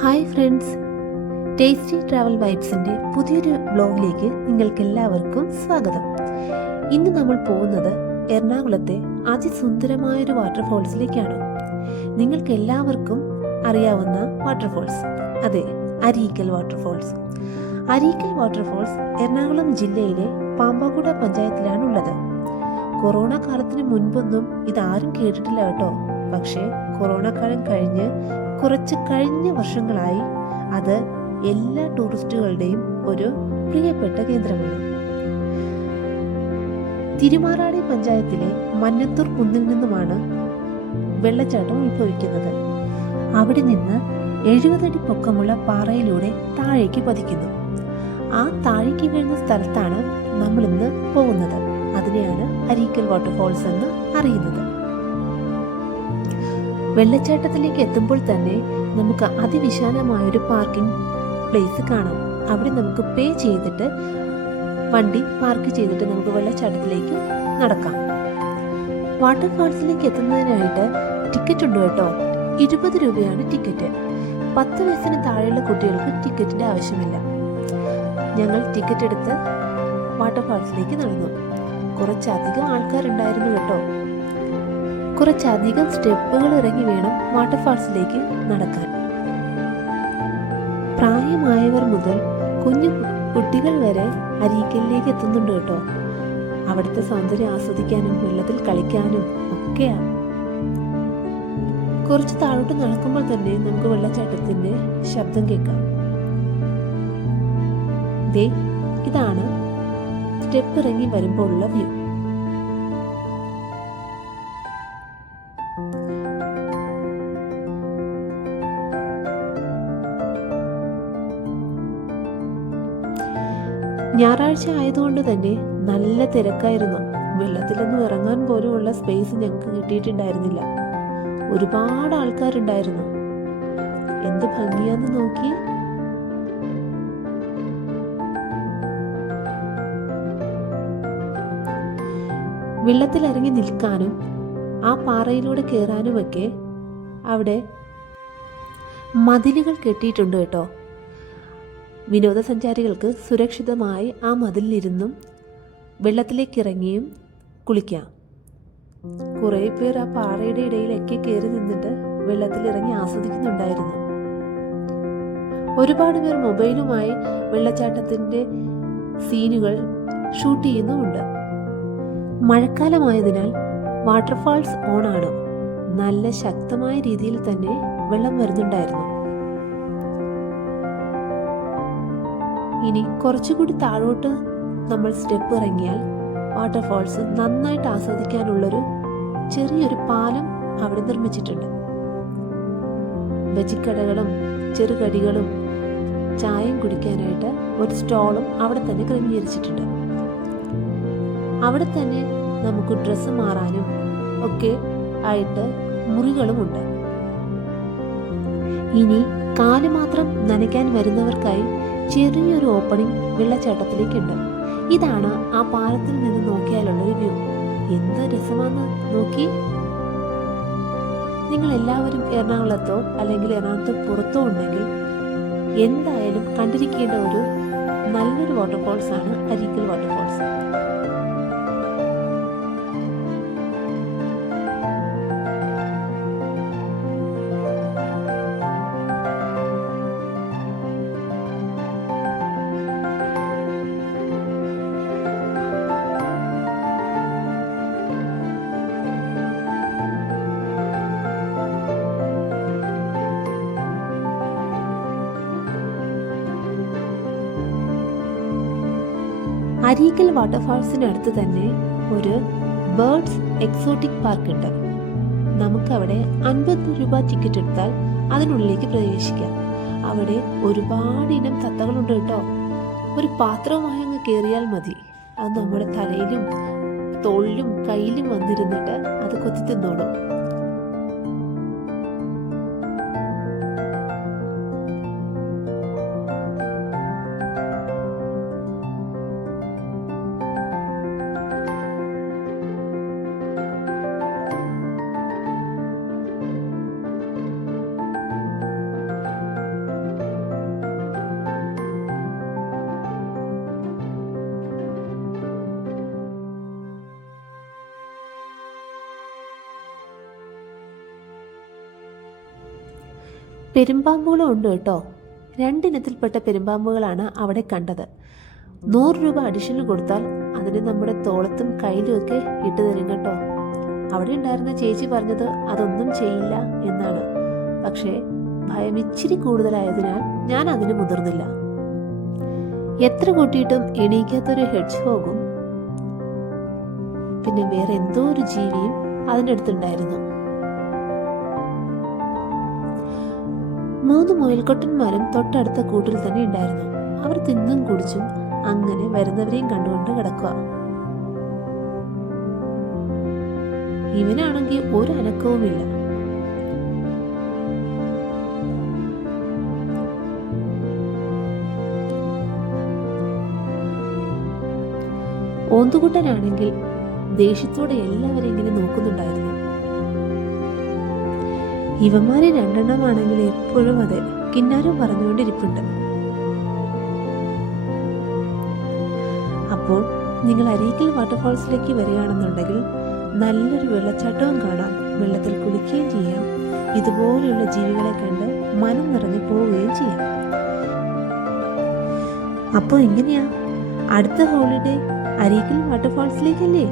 Hi friends, tasty travel വൈബ്സിൻ്റെ പുതിയൊരു ബ്ലോഗിലേക്ക് നിങ്ങൾക്കെല്ലാവർക്കും സ്വാഗതം. ഇന്ന് നമ്മൾ പോകുന്നത് എറണാകുളത്തെ അതിസുന്ദരമായൊരു വാട്ടർഫോൾസിലേക്കാണ്. നിങ്ങൾക്കെല്ലാവർക്കും അറിയാവുന്ന വാട്ടർഫോൾസ്, അതെ, അരീക്കൽ വാട്ടർഫോൾസ്. അരീക്കൽ വാട്ടർഫോൾസ് എറണാകുളം ജില്ലയിലെ പാമ്പാക്കുട പഞ്ചായത്തിലാണുള്ളത്. കൊറോണ കാലത്തിന് മുൻപൊന്നും ഇതാരും കേട്ടിട്ടില്ല കേട്ടോ. പക്ഷേ കൊറോണ കാലം കഴിഞ്ഞ വർഷങ്ങളായി അത് എല്ലാ ടൂറിസ്റ്റുകളുടെയും ഒരു പ്രിയപ്പെട്ട കേന്ദ്രമാണ്. തിരുമാറാടി പഞ്ചായത്തിലെ മന്നത്തൂർ കുന്നിൽ നിന്നുമാണ് വെള്ളച്ചാട്ടം ഉത്ഭവിക്കുന്നത്. അവിടെ നിന്ന് 70 അടി പൊക്കമുള്ള പാറയിലൂടെ താഴേക്ക് പതിക്കുന്നു. ആ താഴേക്ക് വീഴുന്ന സ്ഥലത്താണ് നമ്മളിന്ന് പോകുന്നത്. അതിനെയാണ് അരീക്കൽ വാട്ടർഫോൾസ് എന്ന് അറിയുന്നത്. വെള്ളച്ചാട്ടത്തിലേക്ക് എത്തുമ്പോൾ തന്നെ നമുക്ക് അതിവിശാലമായൊരു പാർക്കിംഗ് പ്ലേസ് കാണാം. അവിടെ നമുക്ക് പേ ചെയ്തിട്ട് വണ്ടി പാർക്ക് ചെയ്തിട്ട് നമുക്ക് വെള്ളച്ചാട്ടത്തിലേക്ക് നടക്കാം. വാട്ടർഫാൾസിലേക്ക് എത്തുന്നതിനായിട്ട് ടിക്കറ്റ് ഉണ്ട് കേട്ടോ. 20 രൂപയാണ് ടിക്കറ്റ്. 10 വയസ്സിന് താഴെയുള്ള കുട്ടികൾക്ക് ടിക്കറ്റിൻ്റെ ആവശ്യമില്ല. ഞങ്ങൾ ടിക്കറ്റ് എടുത്ത് വാട്ടർഫാൾസിലേക്ക് നടന്നു. കുറച്ചധികം ആൾക്കാരുണ്ടായിരുന്നു കേട്ടോ. കുറച്ചധികം സ്റ്റെപ്പുകൾ ഇറങ്ങി വേണം വാട്ടർഫാൾസിലേക്ക് നടക്കാൻ. പ്രായമായവർ മുതൽ കുഞ്ഞു കുട്ടികൾ വരെ അരീക്കലിലേക്ക് എത്തുന്നുണ്ട് കേട്ടോ. അവിടുത്തെ സൗന്ദര്യം ആസ്വദിക്കാനും വെള്ളത്തിൽ കളിക്കാനും ഒക്കെയാണ്. കുറച്ച് താഴോട്ട് നടക്കുമ്പോൾ തന്നെ നമുക്ക് വെള്ളച്ചാട്ടത്തിന്റെ ശബ്ദം കേൾക്കാം. ദേ, ഇതാണ് സ്റ്റെപ്പ് ഇറങ്ങി വരുമ്പോഴുള്ള വ്യൂ. ഞായറാഴ്ച ആയതുകൊണ്ട് തന്നെ നല്ല തിരക്കായിരുന്നു. വെള്ളത്തിലൊന്നും ഇറങ്ങാൻ പോലുമുള്ള സ്പേസ് ഞങ്ങൾക്ക് കിട്ടിയിട്ടുണ്ടായിരുന്നില്ല. ഒരുപാട് ആൾക്കാരുണ്ടായിരുന്നു. എന്ത് ഭംഗിയാന്ന് നോക്കി. വെള്ളത്തിലിറങ്ങി നിൽക്കാനും ആ പാറയിലൂടെ കയറാനുമൊക്കെ അവിടെ മതിലുകൾ കെട്ടിയിട്ടുണ്ട് കേട്ടോ. വിനോദസഞ്ചാരികൾക്ക് സുരക്ഷിതമായി ആ മതിലിരുന്നും വെള്ളത്തിലേക്ക് ഇറങ്ങിയും കുളിക്കാം. കുറേ പേർ ആ പാറയുടെ ഇടയിലൊക്കെ കയറി നിന്നിട്ട് വെള്ളത്തിലിറങ്ങി ആസ്വദിക്കുന്നുണ്ടായിരുന്നു. ഒരുപാട് പേർ മൊബൈലുമായി വെള്ളച്ചാട്ടത്തിൻ്റെ സീനുകൾ ഷൂട്ട് ചെയ്യുന്നുമുണ്ട്. മഴക്കാലമായതിനാൽ വാട്ടർഫാൾസ് ഓണാണ്. നല്ല ശക്തമായ രീതിയിൽ തന്നെ വെള്ളം വരുന്നുണ്ടായിരുന്നു. ഇനി കുറച്ചുകൂടി താഴോട്ട് നമ്മൾ സ്റ്റെപ്പ് ഇറങ്ങിയാൽ വാട്ടർഫാൾസ് നന്നായിട്ട് ആസ്വദിക്കാനുള്ളൊരു ചെറിയൊരു പാലം അവിടെ നിർമ്മിച്ചിട്ടുണ്ട്. ബജിക്കടകളും ചെറുകടികളും ചായയും കുടിക്കാനായിട്ട് ഒരു സ്റ്റോളും അവിടെ തന്നെ ക്രമീകരിച്ചിട്ടുണ്ട്. അവിടെ തന്നെ നമുക്ക് ഡ്രസ്സ് മാറാനും ഒക്കെ ആയിട്ട് മുറികളുമുണ്ട്. ഇനി കാല് മാത്രം നനയ്ക്കാൻ വരുന്നവർക്കായി ചെറിയൊരു ഓപ്പണിംഗ് വെള്ളച്ചാട്ടത്തിലേക്കുണ്ട്. ഇതാണ് ആ പാലത്തിൽ നിന്ന് നോക്കിയാലുള്ളൊരു വ്യൂ. എന്ത് രസമാണെന്ന് നോക്കി. നിങ്ങൾ എല്ലാവരും എറണാകുളത്തോ അല്ലെങ്കിൽ എറണാകുളത്ത് പുറത്തോ ഉണ്ടെങ്കിൽ എന്തായാലും കണ്ടിരിക്കേണ്ട ഒരു നല്ലൊരു വാട്ടർഫോൾസ് ആണ് അരീക്കൽ വാട്ടർഫോൾസ്. അരീക്കൽ വാട്ടർഫാൾസിനടുത്ത് തന്നെ ഒരു ബേർഡ്സ് എക്സോട്ടിക് പാർക്ക് ഉണ്ട്. നമുക്കവിടെ 50 രൂപ ടിക്കറ്റ് എടുത്താൽ അതിനുള്ളിലേക്ക് പ്രവേശിക്കാം. അവിടെ ഒരുപാട് ഇനം തത്തകളുണ്ട് കേട്ടോ. ഒരു പാത്രവുമായി അങ്ങ് കയറിയാൽ മതി. അത് നമ്മുടെ തലയിലും തോളിലും കയ്യിലും വന്നിരുന്നിട്ട് അത് കൊത്തി തിന്നോളും. പെരുമ്പാമ്പുകളും ഉണ്ട് കേട്ടോ. 2 ഇനത്തിൽപ്പെട്ട പെരുമ്പാമ്പുകളാണ് അവിടെ കണ്ടത്. 100 രൂപ അഡീഷണൽ കൊടുത്താൽ അതിന് നമ്മുടെ തോളത്തും കയ്യിലും ഒക്കെ ഇട്ട് തരും കേട്ടോ. അവിടെ ഉണ്ടായിരുന്ന ചേച്ചി പറഞ്ഞത് അതൊന്നും ചെയ്യില്ല എന്നാണ്. പക്ഷേ ഭയം ഇച്ചിരി കൂടുതലായതിനാൽ ഞാൻ അതിന് മുതിർന്നില്ല. എത്ര കൂട്ടിയിട്ടും എണീക്കാത്തൊരു ഹെഡ്ജ് ഹോഗും പിന്നെ വേറെ എന്തോ ഒരു ജീവിയും അതിൻ്റെ അടുത്തുണ്ടായിരുന്നു. 3 മുയൽക്കൊട്ടന്മാരും തൊട്ടടുത്ത കൂട്ടിൽ തന്നെ ഉണ്ടായിരുന്നു. അവർ തിന്നും കുടിച്ചും അങ്ങനെ വരുന്നവരെയും കണ്ടുകൊണ്ട് കിടക്കുക. ഇവനാണെങ്കിൽ ഒരു അനക്കവുമില്ല. ഓന്തുകുട്ടനാണെങ്കിൽ ദേഷ്യത്തോടെ എല്ലാവരും ഇങ്ങനെ നോക്കുന്നുണ്ടായിരുന്നു. ഇവന്മാരെ 2 എണ്ണമാണെങ്കിൽ എപ്പോഴും അതെ കിന്നാരം പറഞ്ഞുകൊണ്ടിരിപ്പുണ്ട്. അപ്പോൾ നിങ്ങൾ അരീക്കൽ വാട്ടർഫാൾസിലേക്ക് വരികയാണെന്നുണ്ടെങ്കിൽ നല്ലൊരു വെള്ളച്ചാട്ടവും കാണാം, വെള്ളത്തിൽ കുളിക്കുകയും ചെയ്യാം, ഇതുപോലെയുള്ള ജീവികളെ കണ്ട് മനം നിറഞ്ഞു പോവുകയും ചെയ്യാം. അപ്പോൾ എങ്ങനെയാ, അടുത്ത ഹോളിഡേ അരീക്കൽ വാട്ടർഫാൾസിലേക്കല്ലേ?